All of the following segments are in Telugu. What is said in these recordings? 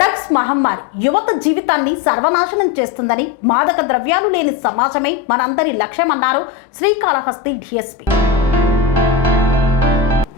డ్రగ్స్ మహమ్మారి యువత జీవితాన్ని సర్వనాశనం చేస్తుందని, మాదక ద్రవ్యాలు లేని సమాజమే మనందరి లక్ష్యమన్నారు శ్రీకాళహస్తి డీఎస్పీ.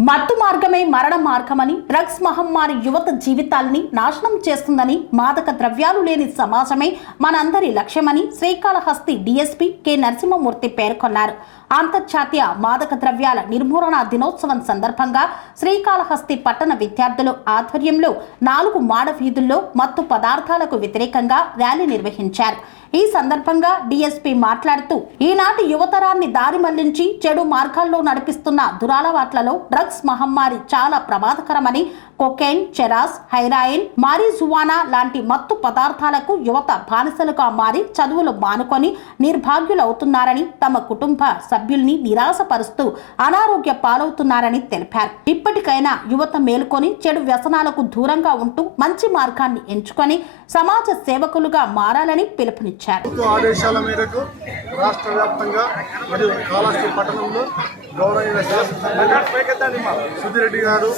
మత్తు మార్గమే మరణ మార్గమని, డ్రగ్స్ మహమ్మారి యువత జీవితాల్ని నాశనం చేస్తుందని, మాదక ద్రవ్యాలు లేని సమాజమే మనందరి లక్ష్యమని శ్రీకాళహస్తి డీఎస్పీ కె నరసింహమూర్తి పేర్కొన్నారు. అంతర్జాతీయ మాదక ద్రవ్యాల నిర్మూలన దినోత్సవం సందర్భంగా శ్రీకాళహస్తి పట్టణ విద్యార్థుల ఆధ్వర్యంలో 4 మాడ వీధుల్లో మత్తు పదార్థాలకు వ్యతిరేకంగా ర్యాలీ నిర్వహించారు. ఈ సందర్భంగా డీఎస్పీ మాట్లాడుతూ, ఈనాటి యువతరాన్ని దారి మళ్లించి చెడు మార్గాల్లో నడిపిస్తున్న దురాలవాట్లలో డ్రగ్స్ మహమ్మారి చాలా ప్రమాదకరమని, కొకైన్, చెరాస్, హైరాయిన్, మారిజువానా లాంటి మత్తు పదార్థాలకు యువత బానిసలుగా మారి చదువులు మానుకొని నిర్భాగ్యులవుతున్నారని, తమ కుటుంబ సభ్యుల్ని నిరాశపరుస్తూ అనారోగ్య పాలవుతున్నారని తెలిపారు. ఇప్పటికైనా యువత మేలుకొని చెడు వ్యసనాలకు దూరంగా ఉంటూ మంచి మార్గాన్ని ఎంచుకొని సమాజ సేవకులుగా మారాలని పిలుపునిచ్చారు. ఆదేశాల మేరకు రాష్ట్ర వ్యాప్తంగా మరియు కాళహస్తి పట్టణంలో గౌరవ శాసనసభ్యులు సుధిరెడ్డి గారు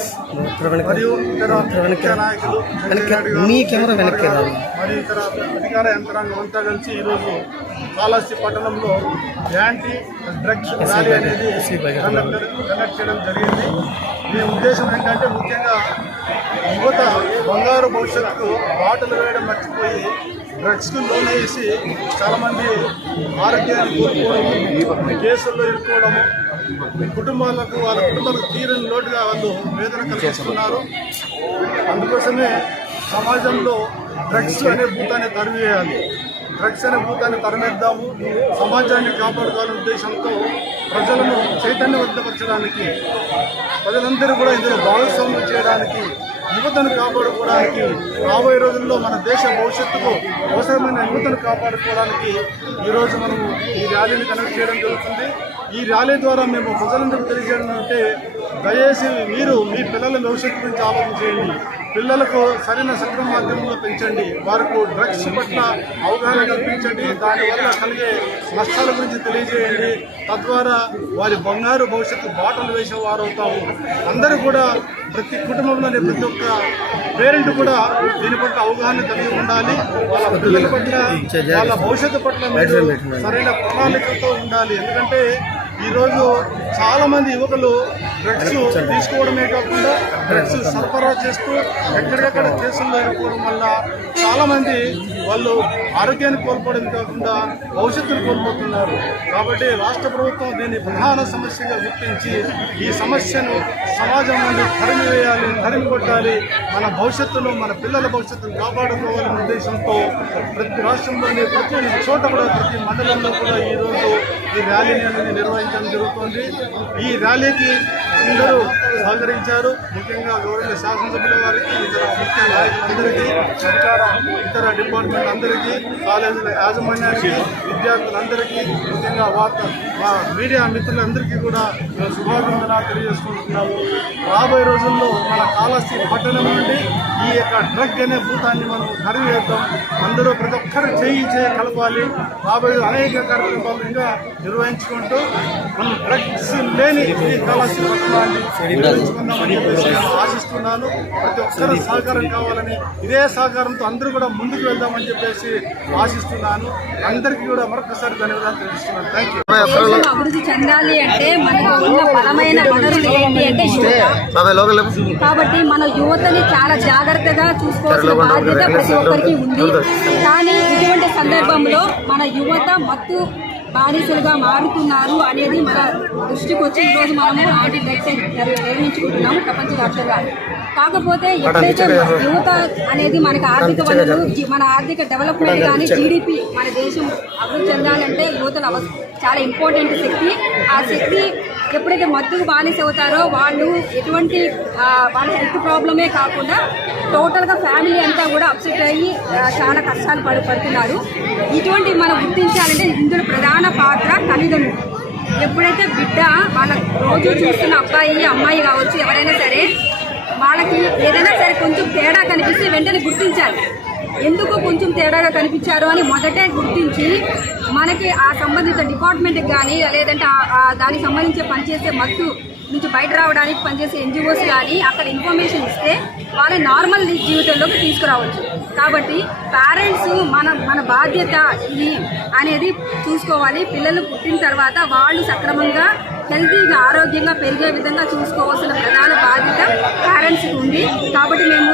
మరియు ఇతర నాయకులు మరియు ఇతర అధికార యంత్రాంగం అంతా కలిసి ఈరోజు కాళహస్తి పట్టణంలో యాంటీ డ్రగ్స్ ర్యాలీ అనేది కండక్ట్ చేయడం జరిగింది. దీని ఉద్దేశం ఏంటంటే, ముఖ్యంగా యువత బంగారు భవిష్యత్తుకు బాటలు వేయడం మర్చిపోయి డ్రగ్స్కు లోనేసి చాలామంది ఆరోగ్యాన్ని కోల్పోవడము, కేసుల్లో ఇరుక్కోవడము, వాళ్ళ కుటుంబాలకు తీరని లోటుగా వాళ్ళు వేదన కలిగిస్తున్నారు. అందుకోసమే సమాజంలో డ్రగ్స్ అనే భూతాన్ని తరివేయాలి, డ్రగ్స్ అనే భూతాన్ని తరిమేద్దాము, సమాజాన్ని కాపాడుకోవాలనే ఉద్దేశంతో ప్రజలను చైతన్యవంతపరచడానికి, ప్రజలందరూ కూడా ఇందులో భాగస్వామ్యం చేయడానికి, యువతను కాపాడుకోవడానికి, రాబోయే రోజుల్లో మన దేశ భవిష్యత్తుకు అవసరమైన యువతను కాపాడుకోవడానికి ఈరోజు మనము ఈ ర్యాలీని కండక్ట్ చేయడం జరుగుతుంది. ఈ ర్యాలీ ద్వారా మేము ప్రజలందరూ తెలియజేయడం అంటే, దయచేసి మీరు మీ పిల్లల భవిష్యత్తు గురించి ఆలోచన చేయండి, పిల్లలకు సరైన సక్రమ మాధ్యమంలో పెంచండి, వారికి డ్రగ్స్ పట్ల అవగాహన కల్పించండి, దానివల్ల కలిగే నష్టాల గురించి తెలియజేయండి. తద్వారా వారి బంగారు భవిష్యత్తు బాటలు వేసే వారు అవుతాము. అందరూ కూడా ప్రతి కుటుంబంలోని ప్రతి ఒక్క పేరెంట్ కూడా దీని పట్ల అవగాహన కలిగి ఉండాలి. వాళ్ళ పిల్లల పట్ల, వాళ్ళ భవిష్యత్తు పట్ల సరైన ప్రణాళికతో ఉండాలి. ఎందుకంటే ఈరోజు చాలామంది యువకులు డ్రగ్స్ తీసుకోవడమే కాకుండా డ్రగ్స్ సరఫరా చేస్తూ ఎక్కడికక్కడ కేసుల్లో ఇరుకోవడం వల్ల చాలామంది వాళ్ళు ఆరోగ్యాన్ని కోల్పోవడం కాకుండా భవిష్యత్తును కోల్పోతున్నారు. కాబట్టి రాష్ట్ర ప్రభుత్వం దీన్ని ప్రధాన సమస్యగా గుర్తించి ఈ సమస్యను సమాజం నుండి తరిమివేయాలి, తరిమికొట్టాలి, మన భవిష్యత్తును, మన పిల్లల భవిష్యత్తును కాపాడుకోవాలనే ఉద్దేశంతో ప్రతి రాష్ట్రంలోని ప్రతి చోట కూడా, ప్రతి మండలంలో కూడా ఈరోజు ఈ ర్యాలీని అనేది నిర్వహించడం జరుగుతుంది. ఈ ర్యాలీకి అందరూ సహకరించారు. ముఖ్యంగా గౌరవ శాసనసభ్యుల వారికి, ఇతర ముఖ్య నాయకులందరికీ, ఇతర డిపార్ట్మెంట్ అందరికీ, కాలేజీల యాజమాన్యానికి, విద్యార్థులందరికీ, ముఖ్యంగా మీడియా మిత్రులందరికీ కూడా మేము శుభాభినందనలు తెలియజేసుకుంటున్నాము. రాబోయే రోజుల్లో మన కాళహస్తి పట్టణం నుండి ఈ యొక్క డ్రగ్ అనే భూతాన్ని మనం తరివేద్దాం. అందరూ ప్రతి ఒక్కరు చేయి కలపాలి. రాబోయే అనేక కార్యక్రమాలు ఇంకా నిర్వహించుకుంటూ మనం డ్రగ్స్ లేని ఈ కాళహస్తి పట్టణాన్ని నిర్వహించుకుందామని చెప్పేసి ఆశిస్తున్నాను. ప్రతి ఒక్కరు సహకారం కావాలని, ఇదే సహకారంతో అందరూ కూడా ముందుకు వెళ్దామని చెప్పేసి ఆశిస్తున్నాను. అందరికీ కూడా మరొకసారి ధన్యవాదాలు తెలుస్తున్నాను. Thank you. అభివృద్ధి చెందాలి అంటే మనకు ఉన్న బలమైన వనరులు ఏంటి అంటే యువత. కాబట్టి మన యువతని చాలా జాగ్రత్తగా చూసుకోవాల్సిన బాధ్యత ప్రతి ఒక్కరికి ఉంది. కానీ ఇటువంటి సందర్భంలో మన యువత మత్తు బానిసలుగా మారుతున్నారు అనేది మన దృష్టికి వచ్చి ఈరోజు మనము యాంటీ డ్రగ్స్ నిర్వహించుకుంటున్నాము ప్రపంచవ్యాప్తంగా. కాకపోతే ఎప్పుడైతే యువత అనేది మనకు ఆర్థిక వనరులు, మన ఆర్థిక డెవలప్మెంట్ కానీ జీడిపి, మన దేశం అభివృద్ధి చెందాలంటే యువతలు చాలా ఇంపార్టెంట్ శక్తి. ఆ శక్తి ఎప్పుడైతే మత్తుకు బానిస అవుతారో వాళ్ళు ఎటువంటి వాళ్ళ హెల్త్ ప్రాబ్లమే కాకుండా టోటల్గా ఫ్యామిలీ అంతా కూడా అప్సెట్ అయ్యి చాలా కష్టాలు పడుతున్నారు. ఇటువంటివి మనం గుర్తించాలంటే ఇందులో ప్రధాన పాత్ర తల్లిదండ్రులు. ఎప్పుడైతే బిడ్డ వాళ్ళ రోజు చూస్తున్న అబ్బాయి అమ్మాయి కావచ్చు ఎవరైనా సరే, వాళ్ళకి ఏదైనా సరే కొంచెం తేడా కనిపిస్తే వెంటనే గుర్తించాలి. ఎందుకు కొంచెం తేడాగా కనిపించారు అని మొదటే గుర్తించి మనకి ఆ సంబంధిత డిపార్ట్మెంట్కి కానీ లేదంటే దానికి సంబంధించి పనిచేసే మత్తు నుంచి బయట రావడానికి పనిచేసే NGOs కానీ అక్కడ ఇన్ఫర్మేషన్ ఇస్తే వాళ్ళ నార్మల్ జీవితంలోకి తీసుకురావచ్చు. కాబట్టి పేరెంట్స్ మన బాధ్యత ఇది అనేది చూసుకోవాలి. పిల్లలు పుట్టిన తర్వాత వాళ్ళు సక్రమంగా హెల్తీగా ఆరోగ్యంగా పెరిగే విధంగా చూసుకోవాల్సిన ప్రధాన బాధ్యత పేరెంట్స్కి ఉంది. కాబట్టి మేము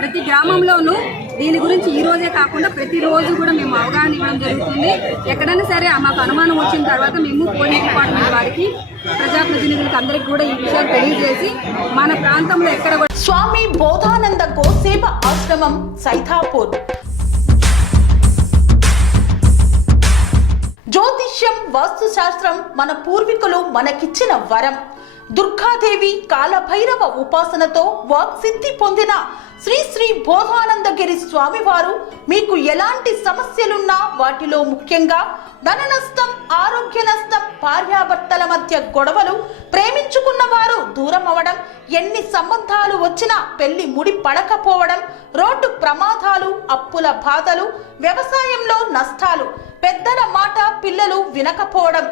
ప్రతి గ్రామంలోనూ దీని గురించి ఈ రోజే కాకుండా ప్రతిరోజు కూడా మేము అవగాహన ఇవ్వడం జరుగుతుంది. ఎక్కడైనా సరే మాకు అనుమానం వచ్చిన తర్వాత మేము పోలీస్ డిపార్ట్మెంట్ వారికి ప్రజాప్రతినిధులకు అందరికీ కూడా ఈ విషయాలు తెలియజేసి మన ప్రాంతంలో ఎక్కడ కూడా స్వామి బోధానంద గోసేవ ఆశ్రమం సైథాపూర్. జ్యోతిష్యం, వాస్తుశాస్త్రం మన పూర్వీకులు మనకిచ్చిన వరం. దుర్గాదేవి, కాలభైరవ ఉపాసనతో వాక్సిద్ధి పొందిన శ్రీ శ్రీ బోధానందగిరి స్వామివారు మీకు ఎలాంటి సమస్యలున్నా, వాటిలో ముఖ్యంగా ధన నష్టం, ఆరోగ్య నష్టం, భార్యాభర్తల మధ్య గొడవలు, ప్రేమించుకున్న వారు దూరం అవడం, ఎన్ని సంబంధాలు వచ్చినా పెళ్లి ముడి పడకపోవడం, రోడ్డు ప్రమాదాలు, అప్పుల బాధలు, వ్యవసాయంలో నష్టాలు, పెద్దల మాట పిల్లలు వినకపోవడం,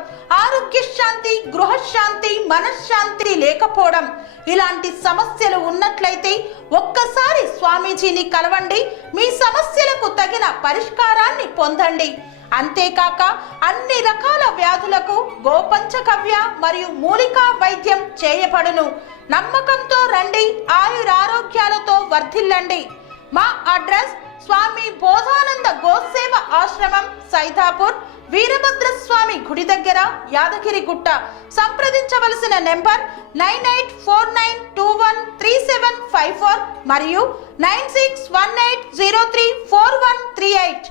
ఆరోగ్య శాంతి, గృహశాంతి, మనశ్శాంతి లేకపోవడం, ఇలాంటి సమస్యలు ఉన్నట్లయితే ఒక్కసారి స్వామీజీని కలవండి. మీ సమస్యలకు తగిన పరిష్కారాన్ని పొందండి. అంతేకాక అన్ని రకాల వ్యాధులకు గోపంచకవ్య మరియు మూలికా వైద్యం చేయబడును. నమ్మకంతో రండి, ఆయురారోగ్యాలతో వర్ధిల్లండి. మా అడ్రస్ స్వామి బోధానంద గోసేవ ఆశ్రమం, సైథాపూర్, వీరభద్రస్వామి గుడి దగ్గర, యాదగిరిగుట్ట. సంప్రదించవలసిన నెంబర్ 9849213754 మరియు 9618034138.